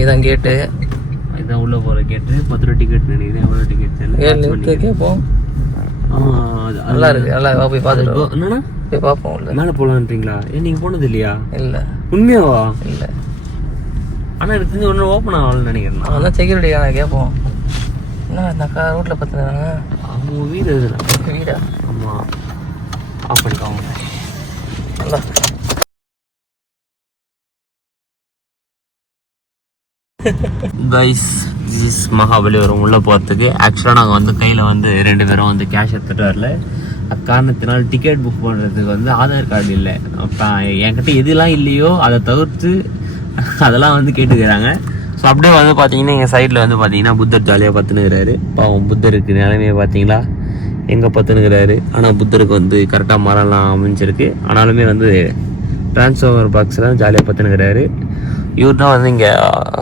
இதான் கேட்டு, இதான் உள்ளே போகிற கேட்டு. 10 ரூபா டிக்கெட் நினைக்கிறேன். எவ்வளோ டிக்கெட் நிறுத்து கேட்போம். நல்லா இருக்கு, நல்லா போய் பார்த்துட்டு என்னண்ணா போய் பார்ப்போம். இல்லை மேலே போகலான்றீங்களா? நீங்கள் போனது இல்லையா? இல்லை. உண்மையாவா? இல்லை. ஆனால் எனக்கு தெரிஞ்சு ஒன்று ஓப்பன் ஆகலன்னு நினைக்கிறேன். அதான் செக்யூரிட்டி கேட்போம். என்ன இந்த அக்கா ரோட்டில் பார்த்துருக்காங்க. அவங்க வீடு எதுனா வீடா? ஆமாம், ஆஃப் பண்ணிக்கோங்க. நல்லா கைஸ், திஸ் மகாபலிபுரம் உள்ளே போகிறதுக்கு ஆக்சுவலாக நாங்கள் வந்து கையில் வந்து 2 பேரும் வந்து கேஷ் எடுத்துகிட்டு வரல. அக்காரணத்தினால் டிக்கெட் புக் பண்ணுறதுக்கு வந்து ஆதார் கார்டு இல்லை. அப்போ என்கிட்ட எதுலாம் இல்லையோ அதை தவிர்த்து அதெல்லாம் வந்து கேட்டுக்கிறாங்க. ஸோ அப்படியே வந்து பார்த்தீங்கன்னா எங்கள் சைடில் வந்து பார்த்தீங்கன்னா புத்தர் ஜாலியாக பார்த்துனுக்கிறாரு. பாவம் புத்தருக்கு நிலைமையை பார்த்தீங்களா, எங்கே பார்த்துனுக்கிறாரு. ஆனால் புத்தருக்கு வந்து கரெக்டாக மரம்லாம் அமைஞ்சிருக்கு. ஆனாலுமே வந்து டிரான்ஸ்ஃபார்மர் பாக்ஸ்லாம் ஜாலியாக பார்த்துனுக்கிறாரு. இவர் தான் வந்து இங்கே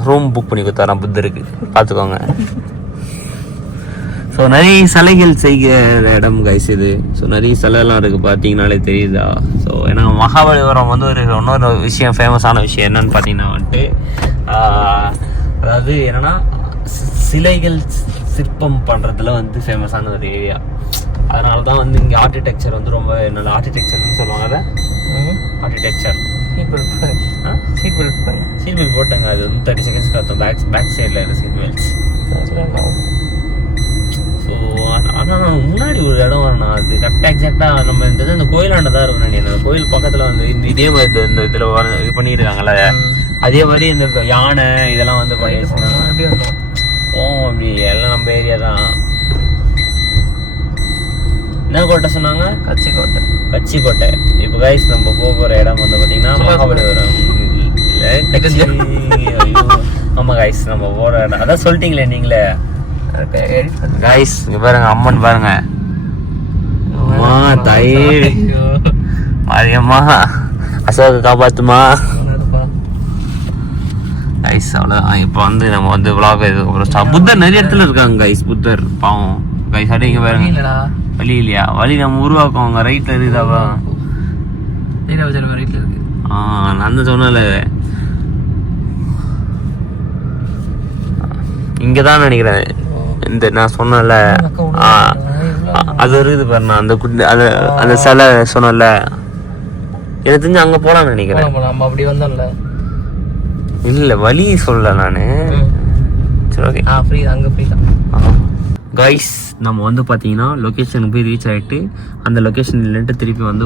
ரூம் புக் பண்ணி கொடுத்தாராம் புத்தருக்கு, பார்த்துக்கோங்க. ஸோ நிறைய சிலைகள் செய்கிற இடம் கைஸ் இது. ஸோ நிறைய சிலைலாம் இருக்குது, பார்த்தீங்கனாலே தெரியுதா. ஸோ ஏன்னா மகாபலிபுரம் வந்து இன்னொரு விஷயம், ஃபேமஸான விஷயம் என்னன்னு பார்த்தீங்கன்னா வந்துட்டு அதாவது என்னென்னா சிலைகள் சிற்பம் பண்ணுறதுல வந்து ஃபேமஸான ஒரு ஏரியா. அதனால தான் வந்து இங்கே ஆர்கிடெக்சர் வந்து ரொம்ப நல்ல ஆர்கிடெக்சர்னு சொல்லுவாங்க. ஆர்கிடெக்சர் சீட் பெல்ட் போட்டாங்க. அது வந்து 30 செகண்ட்ஸ் காத்தோம். பேக் சைடில் இருக்க சீட் பெல்ட்ஸ். ஸோ ஆனால் முன்னாடி ஒரு இடம் வரணும், அது கரெக்டாக எக்ஸாக்டாக நம்ம இந்த கோயிலாண்ட தான் இருக்கும் நினைக்கிறேன். அந்த கோயில் பக்கத்தில் வந்து இதே மாதிரி இந்த இதில் இது பண்ணியிருக்காங்கல்ல, அதே மாதிரி இந்த யானை இதெல்லாம் வந்து பண்ணி வச்சுருந்தாங்க. போவோம் அப்படி எல்லாம் நம்ம ஏரியா தான். என்ன கோட்டை சொன்னாங்க? கட்சி கோட்டை. இப்போ கைஸ் நம்ம போகிற இடம் வந்து பார்த்தீங்கன்னா மகாபலிபுரம் இல்லை. ஆமாம் கைஸ், நம்ம போகிற இடம் அதான் சொல்லிட்டீங்களே நீங்களே. கைஸ் இங்கே பாருங்க, அம்மன் பாருங்க. அம்மா தாயே மாரியம்மா, அசோக காப்பாத்துமா. கைஸ் அவ்வளோதான். இப்போ வந்து நம்ம வந்து விளாக் இதுக்கப்புறம் புத்தர் நிறைய இடத்துல இருக்காங்க கைஸ். புத்தர் பாவம் கைஸ். அப்படியே இங்கே பாருங்க, வழி இல்லையா? வழி நம்ம உருவாக்குவாங்க. ரைட்ல இருக்குதாவா? நான் சொன்னல இங்கதான் நினைக்கிறேன். இந்த நான் சொன்னல அது இருக்குது பாருண்ணா, அந்த குட்டி அந்த சிலை சொன்னல, எனக்கு தெரிஞ்சு அங்க போலாம்னு நினைக்கிறேன். அப்படி வந்தோம்ல, இல்ல வழி சொல்லல நானு. சரி ஓகே, ஃப்ரீ அங்க ஃப்ரீ தான். கைஸ் நம்ம வந்து பார்த்தீங்கன்னா லொக்கேஷனுக்கு போய் ரீச் ஆகிட்டு அந்த லொக்கேஷன் இல்லைன்ட்டு திருப்பி வந்து